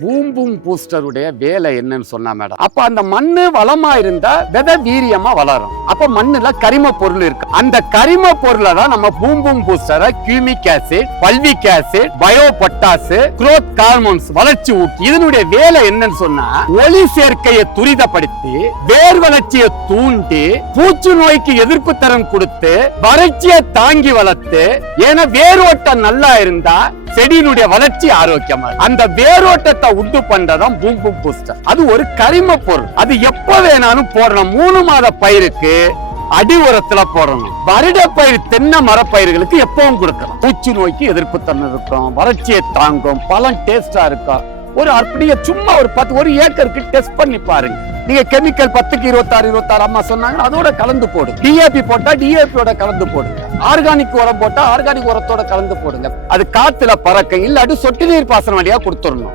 Boom boom பூஸ்டருடைய வேலை என்னன்னு சொன்னா மேடம், அப்ப அந்த மண்ணு வளமா இருந்தா விதை வீரியமா வளரும். அப்ப மண்ணுல கரிம பொருள் இருக்கு. அந்த கரிம பொருளை தான் நம்ம பூம் பூம் பூஸ்டரை humic acid, fulvic acid, bio potash, growth hormones வளர்ச்சி ஊக்கி. இதனுடைய வேலை என்னன்னு சொன்னா ஒளி சேர்க்கையை துரிதப்படுத்தி வேர் வளர்ச்சியை தூண்டி பூச்சி நோய்க்கு எதிர்ப்பு தரம் கொடுத்து வறட்சியை தாங்கி வளர்த்து. ஏன்னா வேரோட்டம் நல்லா இருந்தா செடியினுடைய வளர்ச்சி ஆரோக்கியமா. அந்த வேரோட்டத்தை உண்டு பண்றதும் பூம் பூம் பூஸ்டர். அது ஒரு கரிம பொருள். அது எப்ப வேணாலும் போடணும். 3 மாத பயிருக்கு அடி உரத்துல போடணும். வருட பயிர் தென்னை மரப்பயிர்களுக்கு எப்பவும் கொடுக்கலாம். பூச்சி நோய்க்கு எதிர்ப்பு தன்மை இருக்கும், வறட்சியை தாங்கும், பழம் டேஸ்டா இருக்கும். ஒரு அப்படியே சும்மா ஒரு 1 ஏக்கருக்கு டெஸ்ட் பண்ணி பாருங்க. நீங்க கெமிக்கல் 10க்கு 26 அம்மா சொன்னாங்க, அதோட கலந்து போடுங்க. டிஏபி போட்டா டிஏபியோட கலந்து போடுங்க. ஆர்கானிக் உரம் போட்டா ஆர்கானிக் உரத்தோட கலந்து போடுங்க. அது காத்துல பறக்க இல்லாட்டி சொட்டு நீர் பாசனம் வழியா கொடுத்துடணும்.